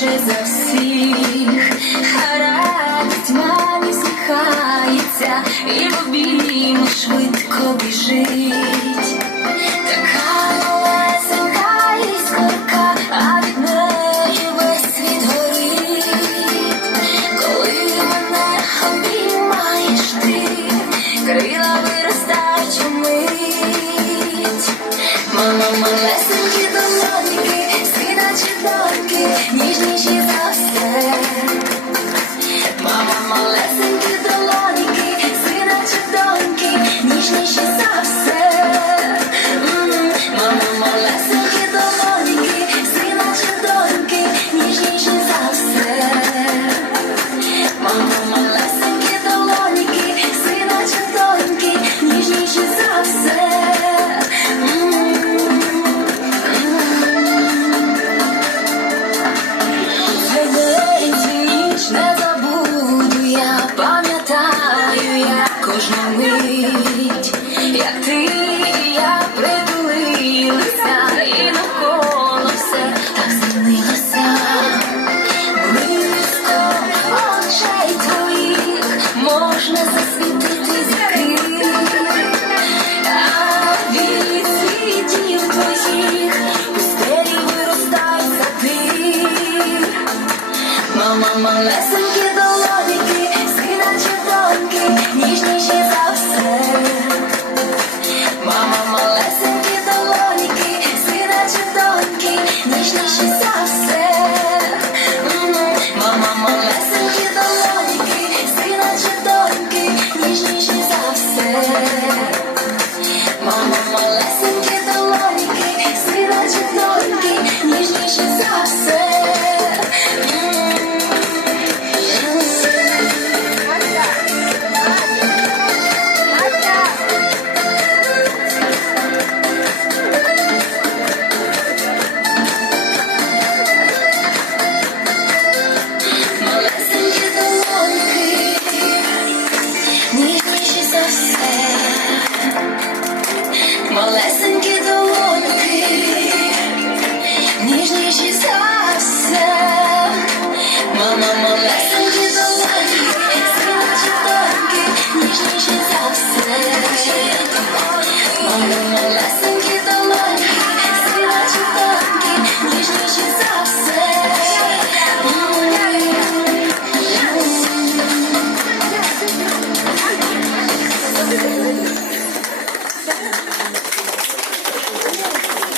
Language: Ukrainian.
більше за всіх, радість мамі сміхається, і в швидко біжить, така лесенька іскорка, а від неї весь світ горить, коли мене обіймаєш ти, крила виростають мить. Мама, малесенькі до Сина чи доньки, ніжніші за все. You. Все. Мама, Малесенькі